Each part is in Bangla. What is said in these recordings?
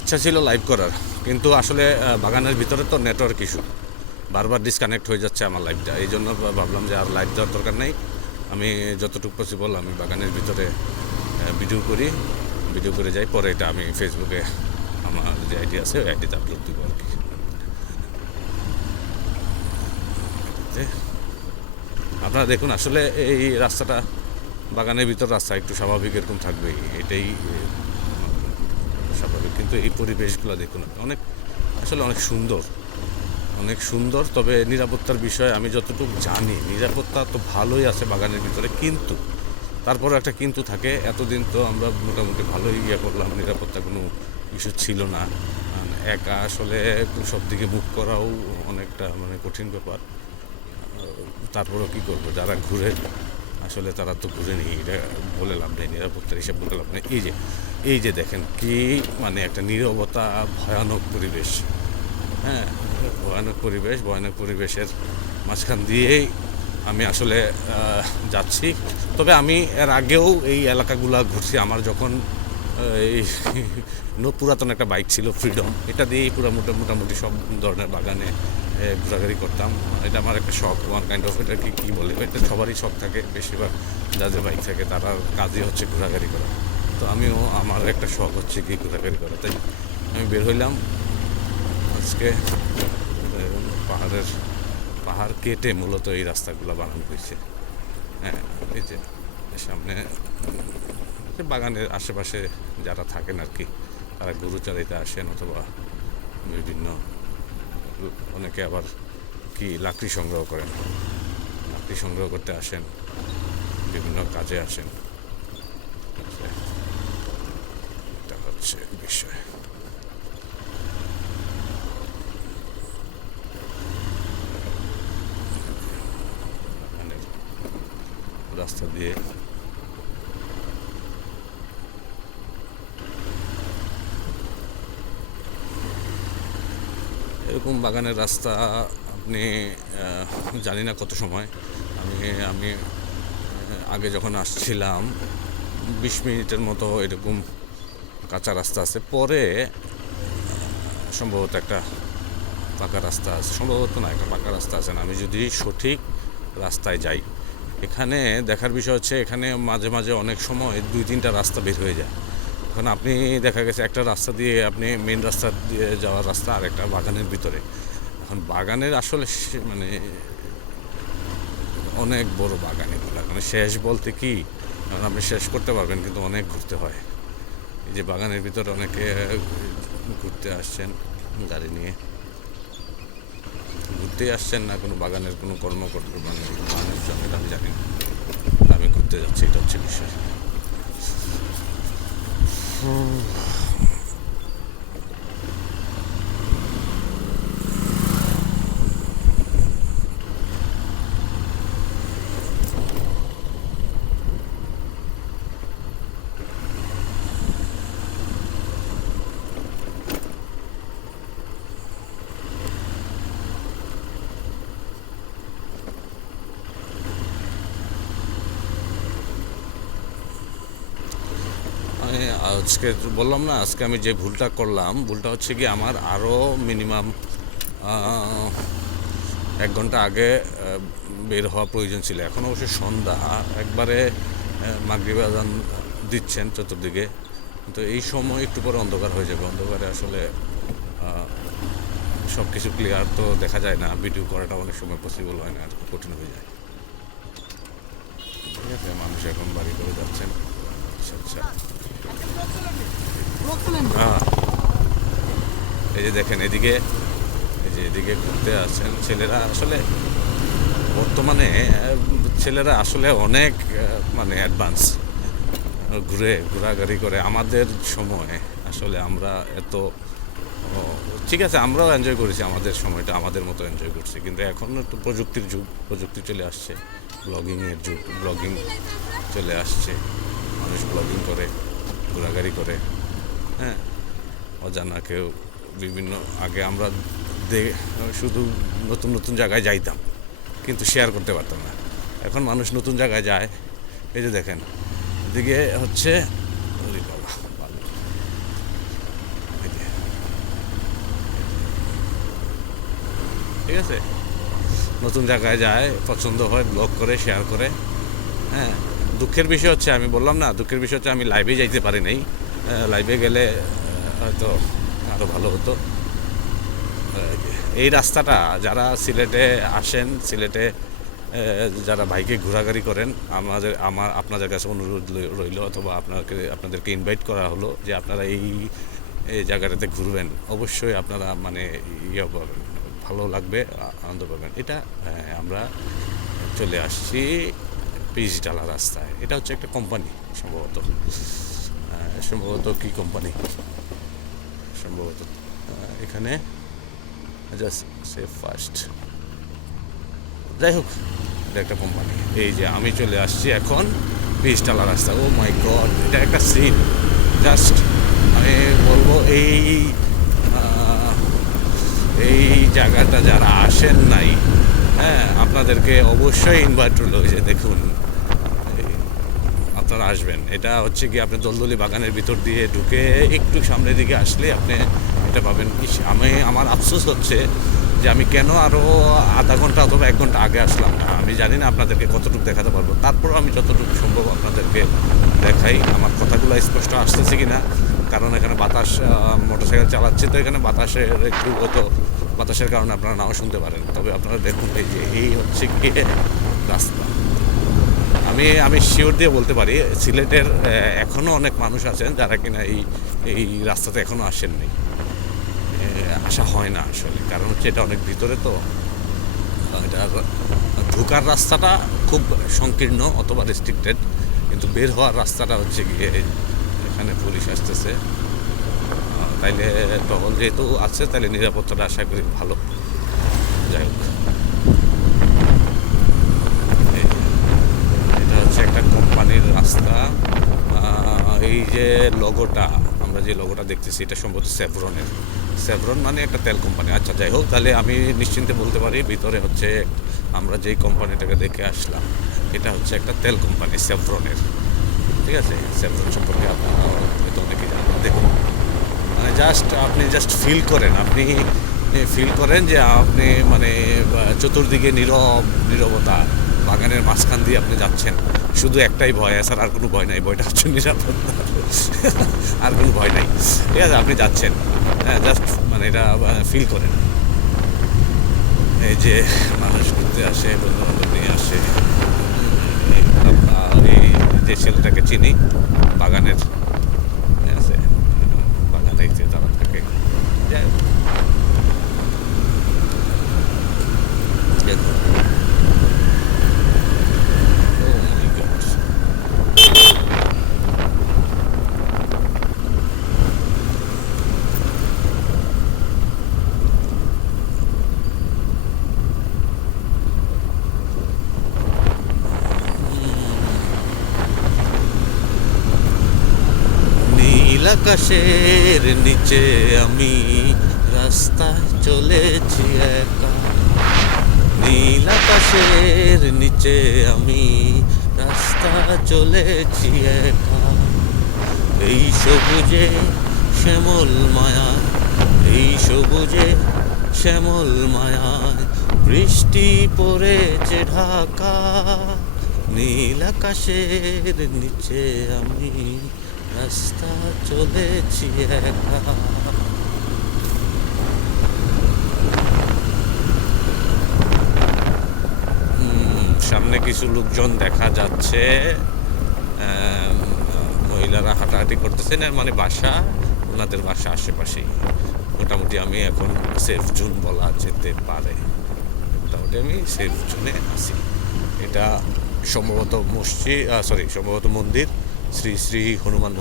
ইচ্ছা ছিল লাইভ করার, কিন্তু আসলে বাগানের ভিতরে তো নেটওয়ার্ক ইস্যু, বারবার ডিসকানেক্ট হয়ে যাচ্ছে আমার লাইভটা। এই জন্য ভাবলাম যে আর লাইভ দেওয়ার দরকার নেই, আমি যতটুকু পসিবল আমি বাগানের ভিতরে ভিডিও করে যাই, পরে এটা আমি ফেসবুকে আমার যে আইডি আছে ওই আইডিতে আপলোড দিব আর কি। আপনারা দেখুন, আসলে এই রাস্তাটা বাগানের ভিতর রাস্তা একটু স্বাভাবিক এরকম থাকবেই, এটাই স্বাভাবিক। কিন্তু এই পরিবেশগুলো দেখুন আসলে অনেক সুন্দর। তবে নিরাপত্তার বিষয়ে আমি যতটুকু জানি, নিরাপত্তা তো ভালোই আছে বাগানের ভিতরে, কিন্তু তারপরে একটা কিন্তু থাকে। এতদিন তো আমরা মোটামুটি ভালোই করলাম, নিরাপত্তা কোনো ইস্যু ছিল না। একা আসলে সব দিকে মুভ করাও অনেকটা কঠিন ব্যাপার। তারপরেও কী করবো, যারা ঘুরে আসলে তারা তো ঘুরে নেই, এটা বলে লাভ নেই, নিরাপত্তার হিসাব বলে লাভ নেই। এই যে দেখেন কি একটা নীরবতা, ভয়ানক পরিবেশ। হ্যাঁ, ভয়ানক পরিবেশের মাঝখান দিয়েই আমি আসলে যাচ্ছি। তবে আমি এর আগেও এই এলাকাগুলো ঘুরছি। আমার যখন এই পুরাতন একটা বাইক ছিল ফ্রিডম, এটা দিয়েই পুরো মোটামুটি সব ধরনের বাগানে ঘোরাঘুরি করতাম। এটা আমার একটা শখ, ওয়ান কাইন্ড অফ, এটা কী বলে, এটা সবারই শখ থাকে, বেশিরভাগ যাদের বাইক থাকে তার কাজই হচ্ছে ঘোরাঘুরি করা। তো আমার একটা শখ হচ্ছে কি ঘোরাঘুরি করা, তাই আমি বের হইলাম আজকে। পাহাড় কেটে মূলত এই রাস্তাগুলো বানানো হয়েছে। হ্যাঁ, এই যে সামনে বাগানের আশেপাশে যারা থাকেন আর কি, তারা গরু চড়াইতে আসেন, অথবা বিভিন্ন অনেকে আবার লাকড়ি সংগ্রহ করেন, লাকড়ি সংগ্রহ করতে আসেন, বিভিন্ন কাজে আসেন। এটা হচ্ছে বিষয়। রাস্তা দিয়ে এরকম বাগানের রাস্তা আপনি জানি না কত সময়, আমি আগে যখন আসছিলাম 20 মিনিটের মতো এরকম কাঁচা রাস্তা আছে, পরে সম্ভবত একটা পাকা রাস্তা আছে, সম্ভবত না, একটা পাকা রাস্তা আছে না, আমি যদি সঠিক রাস্তায় যাই। এখানে দেখার বিষয় হচ্ছে, এখানে মাঝে মাঝে অনেক সময় 2-3টা রাস্তা বের হয়ে যায়। এখন আপনি দেখা গেছে একটা রাস্তা দিয়ে আপনি মেন রাস্তা দিয়ে যাওয়ার রাস্তা, আর একটা বাগানের ভিতরে। এখন বাগানের আসলে অনেক বড় বাগান এগুলো, শেষ বলতে কি, কারণ আপনি শেষ করতে পারবেন, কিন্তু অনেক ঘুরতে হয়। এই যে বাগানের ভিতরে অনেকে ঘুরতে আসছেন গাড়ি নিয়ে, ঘুরতেই আসছেন না কোনো বাগানের কোনো কর্মকর্তা মানুষজন, এটা আমি জানি না, আমি ঘুরতে যাচ্ছি, এটা হচ্ছে বিষয়। আজকে বললাম না, আজকে আমি যে ভুলটা করলাম, ভুলটা হচ্ছে কি, আমার আরও মিনিমাম 1 ঘন্টা আগে বের হওয়া প্রয়োজন ছিল। এখন অবশ্যই সন্ধ্যা, একবারে মাগরিব আযান দিচ্ছেন চতুর্দিকে, তো এই সময় একটু পরে অন্ধকার হয়ে যাবে। অন্ধকারে আসলে সব কিছু ক্লিয়ার তো দেখা যায় না, ভিডিও করাটা অনেক সময় পসিবল হয় না, আর কঠিন হয়ে যায়। ঠিক আছে, মানুষ এখন বাড়ি করে যাচ্ছেন। আচ্ছা, হ্যাঁ, এই যে দেখেন এদিকে, এদিকে ঘুরতে আসছেন ছেলেরা। আসলে বর্তমানে ছেলেরা আসলে অনেক অ্যাডভান্স, ঘোরাঘুরি করে। আমাদের সময় আসলে আমরা এত, ঠিক আছে, আমরাও এনজয় করেছি, আমাদের সময়টা আমাদের মতো এনজয় করছি, কিন্তু এখন তো প্রযুক্তির যুগ, প্রযুক্তি চলে আসছে, ব্লগিংয়ের যুগ, ব্লগিং চলে আসছে, মানুষ ব্লগিং করে, ঘোরাঘুরি করে। হ্যাঁ, অজানা কেউ বিভিন্ন, আগে আমরা শুধু নতুন জায়গায় যাইতাম, কিন্তু শেয়ার করতে পারতাম না। এখন মানুষ নতুন জায়গায় যায়। এই যে দেখেন এদিকে হচ্ছে, ঠিক আছে, নতুন জায়গায় যায়, পছন্দ হয়, ব্লগ করে, শেয়ার করে। হ্যাঁ, দুঃখের বিষয় হচ্ছে, আমি বললাম না, দুঃখের বিষয় হচ্ছে আমি লাইভে যাইতে পারি নাই। লাইভে গেলে হয়তো আরও ভালো হতো। এই রাস্তাটা যারা সিলেটে আসেন, সিলেটে যারা বাইকে ঘোরাঘুরি করেন, আপনাদের কাছে অনুরোধ রইল, অথবা আপনাদেরকে ইনভাইট করা হলো যে আপনারা এই জায়গাটাতে ঘুরবেন, অবশ্যই আপনারা মানে ইয়ে পাবেন, ভালো লাগবে, আনন্দ পাবেন। এটা আমরা চলে আসছি পিচঢালা রাস্তায়। এটা হচ্ছে একটা কোম্পানি, সম্ভবত কি কোম্পানি, সম্ভবত এখানে জাস্ট সে ফার্স্ট, যাই হোক, এটা একটা কোম্পানি। এই যে আমি চলে আসছি এখন পিচঢালা রাস্তা। ও মাই গড, এটা একটা সিন। জাস্ট আমি বলবো এই জায়গাটা যারা আসেন নাই, হ্যাঁ, আপনাদেরকে অবশ্যই ইনভাইট রইল যে দেখুন, আপনারা আসবেন। এটা হচ্ছে কি, আপনি দলদলি বাগানের ভিতর দিয়ে ঢুকে একটু সামনের দিকে আসলে আপনি এটা পাবেন। আমার আফসোস হচ্ছে যে আমি কেন আরও আধা ঘন্টা অথবা 1 ঘন্টা আগে আসলাম না। আমি জানি না আপনাদেরকে কতটুকু দেখাতে পারবো, তারপরও আমি যতটুকু সম্ভব আপনাদেরকে দেখাই। আমার কথাগুলো স্পষ্ট আসতেছে কি না, কারণ এখানে বাতাস, মোটরসাইকেল চালাচ্ছি তো এখানে বাতাসের কারণে আপনারা নাও শুনতে পারেন। তবে আপনারা দেখুন, এই যে এই হচ্ছে গিয়ে রাস্তা। আমি শিওর দিয়ে বলতে পারি, সিলেটের এখনও অনেক মানুষ আছেন যারা কিনা এই রাস্তাতে এখনও আসেননি, আসা হয় না আসলে। কারণ হচ্ছে এটা অনেক ভিতরে, তো এটা ঢোকার রাস্তাটা খুব সংকীর্ণ অথবা রেস্ট্রিক্টেড, কিন্তু বের হওয়ার রাস্তাটা হচ্ছে গিয়ে এখানে পুলিশ আসতেছে। তাইলে টহল যেহেতু আছে, তাহলে নিরাপত্তাটা আশা করি ভালো। যাই হোক, এটা হচ্ছে একটা কোম্পানির রাস্তা। এই যে লোগোটা, আমরা যে লোগোটা দেখতেছি, এটা সম্ভবত সেভরন মানে একটা তেল কোম্পানি। আচ্ছা, যাই হোক, তাহলে আমি নিশ্চিন্তে বলতে পারি ভিতরে হচ্ছে আমরা যেই কোম্পানিটাকে দেখে আসলাম, এটা হচ্ছে একটা তেল কোম্পানি সেভরনের। ঠিক আছে, সেভরন সম্পর্কে আপনারা হয়তো অনেকে জানেন। দেখুন, মানে আপনি ফিল করেন যে আপনি মানে চতুর্দিকে নীরবতা, বাগানের মাঝখান দিয়ে আপনি যাচ্ছেন। শুধু একটাই ভয়, স্যার, আর কোনো ভয় নাই। ভয়টা হচ্ছে নিরাপত্তা, আর কোনো ভয় নাই। ঠিক আছে, আপনি যাচ্ছেন, হ্যাঁ, জাস্ট মানে এটা ফিল করেন। এই যে মানুষ ঘুরতে আসে, বন্ধুবান্ধব নিয়ে আসে। এই যে ছেলেটাকে চিনি, বাগানের, ঠিক আছে, বাগানে যে তারা থাকে। যাই হোক, দেখুন, নীল আকাশের নিচে আমি রাস্তায় চলেছি একা। নীল আকাশের নিচে আমি রাস্তা চলেছি একা। এই সবুজে শ্যামল মায়ায়, এই সবুজে শ্যামল মায়ায় বৃষ্টি পড়েছে ঢাকা। নীল আকাশের নিচে আমি রাস্তা চলেছি একা। সামনে কিছু লোকজন দেখা যাচ্ছে, মহিলারা হাঁটাহাঁটি করতেছেন, মানে ওনাদের বাসা আশেপাশেই। মোটামুটি আমি এখন সেফ জোন বলা যেতে পারে, মোটামুটি আমি সেফ জোনে আছি। এটা সম্ভবত সম্ভবত মন্দির, শ্রী শ্রী হনুমান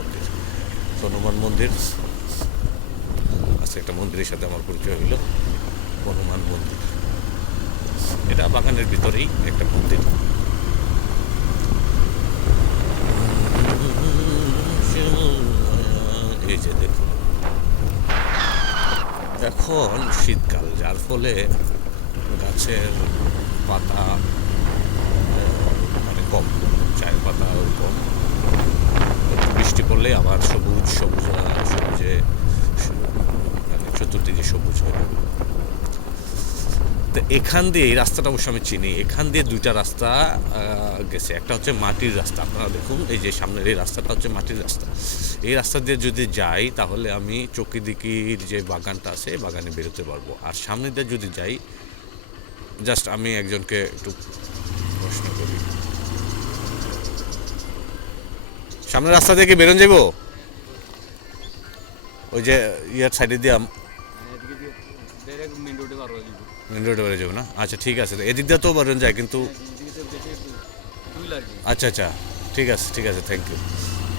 মন্দির। আচ্ছা, একটা মন্দিরের সাথে আমার পরিচয় হইল, হনুমান মন্দির। এটা বাগানের ভিতরেই একটা মন্দির। এই যে দেখুন, এখন শীতকাল, যার ফলে গাছের পাতা মানে কম, চায়ের পাতাও কম। বৃষ্টি পড়লে আবার সবুজে মানে চতুর্দিকে সবুজ হয়ে যাবে। তো এখান দিয়ে এই রাস্তাটা অবশ্য আমি চিনি, এখান দিয়ে দুইটা রাস্তা গেছে। একটা হচ্ছে মাটির রাস্তা, আপনারা দেখুন এই যে সামনের এই রাস্তাটা হচ্ছে মাটির রাস্তা। এই রাস্তা দিয়ে যদি যাই তাহলে আমি চকিদিকির যে বাগানটা আছে এই বাগানে বেরোতে পারবো। আর সামনে দিয়ে যদি যাই, জাস্ট আমি একজনকে একটু প্রশ্ন করি, সামনের রাস্তা দিয়ে কি বেরোন যাবো? ওই যে ইয়ার সাইডে দিয়ে মেন রোডে বেরো যাবো না? আচ্ছা ঠিক আছে, এদিক দিয়ে তো বেরোন যায় কিন্তু। আচ্ছা আচ্ছা, ঠিক আছে ঠিক আছে, থ্যাংক ইউ।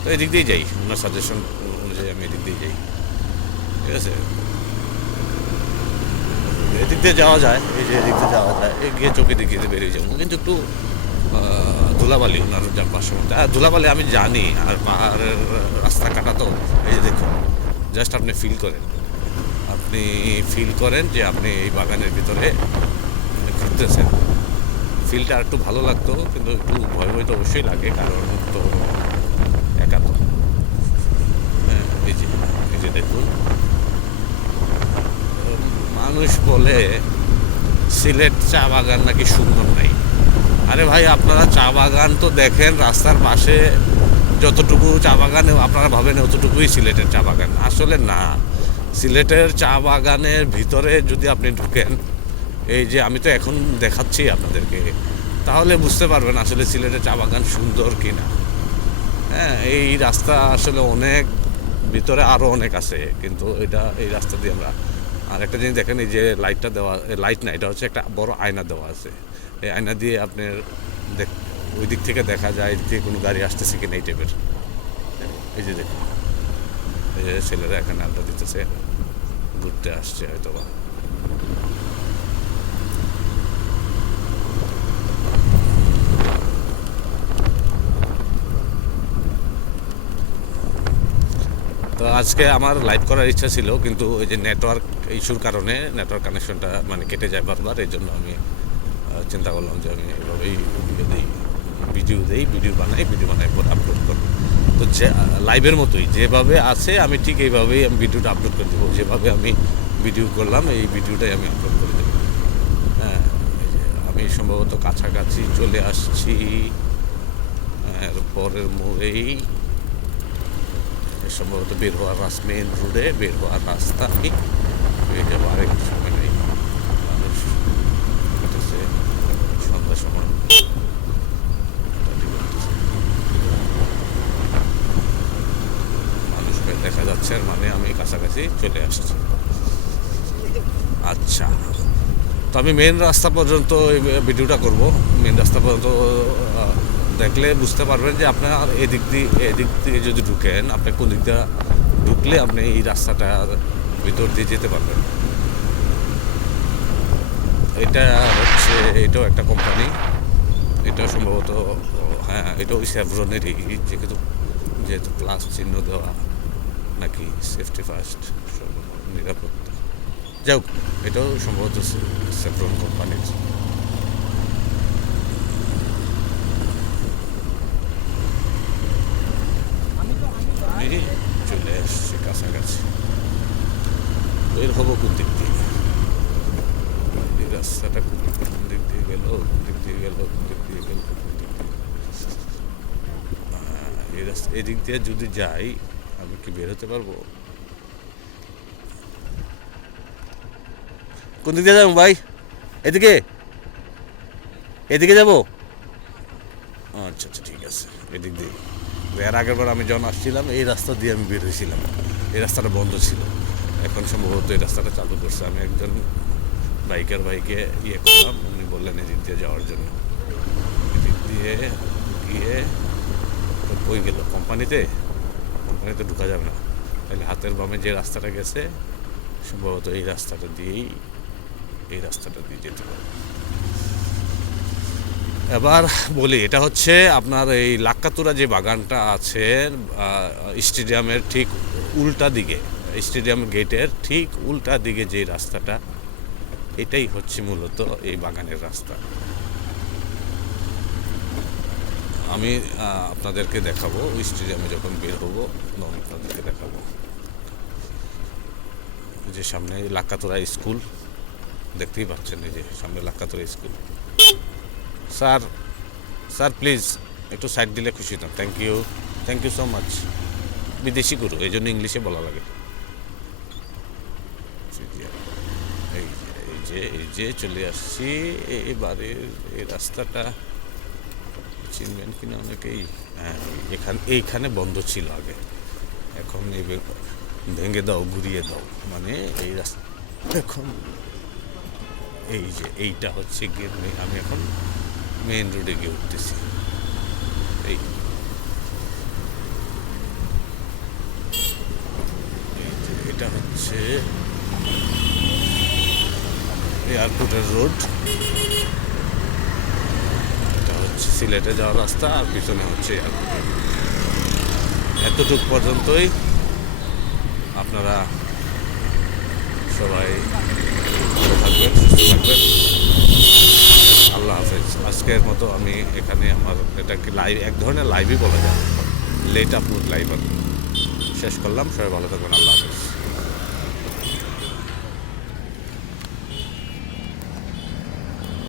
তো এদিক দিয়েই যাই, ওনার সাজেশন অনুযায়ী আমি এদিক দিয়ে যাই, ঠিক আছে। এদিক দিয়ে যাওয়া যায়, এই যে এদিক দিয়ে যাওয়া যায়, গিয়ে চোখে দিকে বেরিয়ে যাবো, কিন্তু একটু ধুলাবালি ওনার যাবার সময়। ধুলাবালি আমি জানি, আর পাহাড়ের রাস্তা কাটা তো। এই যে দেখুন, জাস্ট আপনি ফিল করেন, আপনি ফিল করেন যে আপনি এই বাগানের ভিতরে ঘুরতেছেন। ফিলটা একটু ভালো লাগতো, কিন্তু একটু ভয় ভয় তো অবশ্যই লাগে, কারণ তো একা তো। হ্যাঁ, এই যে দেখুন, মানুষ বলে সিলেট চা বাগান নাকি সুন্দর নাই। আরে ভাই, আপনারা চা বাগান তো দেখেন রাস্তার পাশে, যতটুকু চা বাগান আপনারা ভাবেন অতটুকুই সিলেটের চা বাগান। আসলে না, সিলেটের চা বাগানের ভিতরে যদি আপনি ঢুকেন, এই যে আমি তো এখন দেখাচ্ছি আপনাদেরকে, তাহলে বুঝতে পারবেন আসলে সিলেটের চা বাগান সুন্দর কি না। হ্যাঁ, এই রাস্তা আসলে অনেক ভিতরে আরও অনেক আছে, কিন্তু এই রাস্তা দিয়ে আমরা। আর একটা জিনিস দেখেন, এই যে লাইটটা দেওয়া, লাইট না, এটা হচ্ছে একটা বড় আয়না দেওয়া আছে। এই আয়না দিয়ে আপনার ওই দিক থেকে দেখা যায় এদিক থেকে কোনো গাড়ি আসতেছে কিনা, এই টাইপের। এই যে দেখুন, এই যে ছেলেরা এখানে আড্ডা দিতেছে, ঘুরতে আসছে হয়তো বা। তো আজকে আমার লাইভ করার ইচ্ছা ছিল, কিন্তু ওই যে নেটওয়ার্ক ইস্যুর কারণে নেটওয়ার্ক কানেকশনটা মানে কেটে যায় বারবার। এই জন্য আমি চিন্তা করলাম যে আমি এভাবেই ভিডিও বানাই পর আপলোড করবো। তো যে লাইভের মতোই যেভাবে আছে আমি ঠিক এইভাবেই আমি ভিডিওটা আপলোড করে দেবো। যেভাবে আমি ভিডিও করলাম এই ভিডিওটাই আমি আপলোড করে দেবো। হ্যাঁ, আমি সম্ভবত কাছাকাছি চলে আসছি, পরের মোড়েই সম্ভবত বের হওয়ার মেন রোডে বের হওয়ার রাস্তা আমি পেয়ে যাবো। আরেকটু সময় নেই, মানুষ কাটেছে সন্ধ্যার সময়। মানুষকে দেখা যাচ্ছে, মানে আমি কাছাকাছি চলে আসছি। আচ্ছা, তো আমি মেন রাস্তা পর্যন্ত এই ভিডিওটা করব। মেন রাস্তা পর্যন্ত দেখলে বুঝতে পারবেন যে আপনার এদিক দিয়ে যদি ঢুকেন, আপনি কোন দিক দিয়ে ঢুকলে আপনি এই রাস্তাটার ভিতর দিয়ে যেতে পারবেন। এটা হচ্ছে, এটাও একটা কোম্পানি, এটা সম্ভবত, হ্যাঁ এটা ওই সেভরনেরই, যেহেতু প্লাস চিহ্ন দেওয়া, নাকি সেফটি ফার্স্ট, নিরাপত্তা, যাই হোক এটাও সম্ভবত সেভরন কোম্পানির। আমি চলে এসছি কাছাকাছি। বের হবো কোন দিক দিয়ে, এই রাস্তাটা কোন দিক দিয়ে গেল, এই রাস্তা এদিক দিয়ে যদি যাই আমি কি বের হতে পারবো? কোন দিক দিয়ে যাবো ভাই? এদিকে যাবো? আচ্ছা আচ্ছা, ঠিক আছে, এদিক দিয়ে। এর আগের বার আমি যখন আসছিলাম এই রাস্তা দিয়ে আমি বের হয়েছিলাম, এই রাস্তাটা বন্ধ ছিল, এখন সম্ভবত এই রাস্তাটা চালু করছে। আমি একজন বাইকার ভাইকে করলাম, উনি বললেন এদিক দিয়ে যাওয়ার জন্য। এদিক দিয়ে গিয়ে কই গেল, কোম্পানিতে ঢোকা যাবে না, তাহলে হাতের বামে যে রাস্তাটা গেছে সম্ভবত এই রাস্তাটা দিয়ে যেতে পারে। এবার বলি, এটা হচ্ছে আপনার এই লাক্কাতুরা যে বাগানটা আছে স্টেডিয়ামের ঠিক উল্টা দিকে, স্টেডিয়াম গেটের ঠিক উল্টা দিকে যে রাস্তাটা, এটাই হচ্ছে মূলত এই বাগানের রাস্তা। আমি আপনাদেরকে দেখাবো স্টেডিয়ামে যখন বের হবো, তখন আপনাদেরকে দেখাবো যে সামনে লাক্কাতুরা স্কুল, দেখতেই পাচ্ছেন এই যে সামনে Lakkatura school. Sir sir please একটু সাইড দিলে খুশি হতাম। Thank you so much. বিদেশি গুরু, এই জন্য ইংলিশে বলা লাগে। এই যে চলে আসছি এবারে। এই রাস্তাটা চিনবেন কিনা অনেকেই। হ্যাঁ, এইখানে বন্ধ ছিল আগে, এখন ভেঙে দাও, ঘুরিয়ে দাও, মানে এই রাস্তা এখন এই যে এইটা হচ্ছে গিয়ে আমি এখন মেইন রোডে গিয়ে উঠতেছি। এই এই যে এটা হচ্ছে এয়ারপোর্টের রোড, এটা হচ্ছে সিলেটে যাওয়ার রাস্তা, আর পিছনে হচ্ছে এয়ারপোর্টের। এতটুকু পর্যন্তই। আপনারা সবাই ভালো থাকবেন, সুস্থ থাকবেন। আল্লাহ হাফেজ। আজকের মতো আমি এখানে আমার এটাকে লাইভ, এক ধরনের লাইভই বলা যায়, লেট আপলোড লাইভ শেষ করলাম। সবাই ভালো থাকবেন। আল্লাহ হাফেজ।